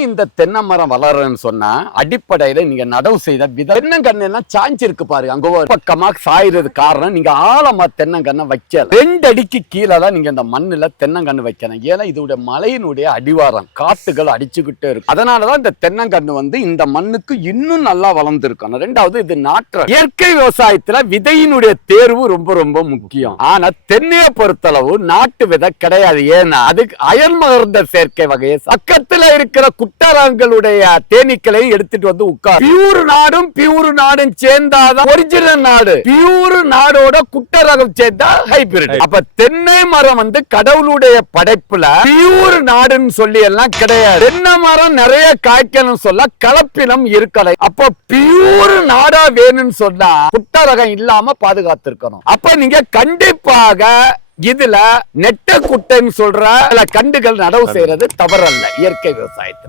ஏன் இந்த தென்னை மரம் வளருன்னு சொன்னா அடிப்படையில நீங்க நடவு செய்த தென்னங்கண்ணு எல்லாம் சாஞ்சிருக்கு பாருங்க, அங்க ஒரு பக்கமா சாயிறது காரணம் நீங்க ஆழமா தென்னங்கண்ணை வைக்கல. 2 அடிக்கு கீழே தான் நீங்க இந்த மண்ணுல தென்னங்கண்ணு வைக்கணும். ஏன்னா இதோட மலையினுடைய அடிவாரம் காத்துகள் அடிச்சுக்கிட்டே இருக்கு. அதனாலதான் இந்த தென்னங்கண்ணு இந்த மண்ணுக்கு இன்னும் நல்லா வளர்ந்துருக்கணும். 2வது இது நாற்று. இயற்கை விவசாயத்துல விதையினுடைய தேர்வு ரொம்ப ரொம்ப முக்கியம். ஆனா தென்னையை பொறுத்தளவு நாட்டு விதை கிடையாது. ஏன்னா அதுக்கு அயல் மகர்ந்த சேர்க்கை வகையை பக்கத்துல இருக்கிற குட்டரங்களுடைய தேனீக்களை எடுத்துட்டு உட்கார். பியூர் நாடும் சேர்ந்தாதான் ஒரிஜினல் நாடு. பியூர் நாடோட குட்டரகம் சேர்ந்தா ஹைபிரிட். அப்ப தென்னை மரம் கடவுளுடைய படைப்புல பியூர் நாடுன்னு சொல்லி எல்லாம் கிடையாது. தென்னை மரம் நிறைய காய்க்கணும் சொல்ல கலப்பினம் இருக்கலை. அப்ப பியூர் நாடா வேணும்னு சொன்னா குட்டரகம் இல்லாம பாதுகாத்திருக்கணும். அப்ப நீங்க கண்டிப்பாக இதுல நெட்ட குட்டைன்னு சொல்ற கண்டுகள் நடவு செய்யறது தவறல்ல இயற்கை விவசாயத்தில்.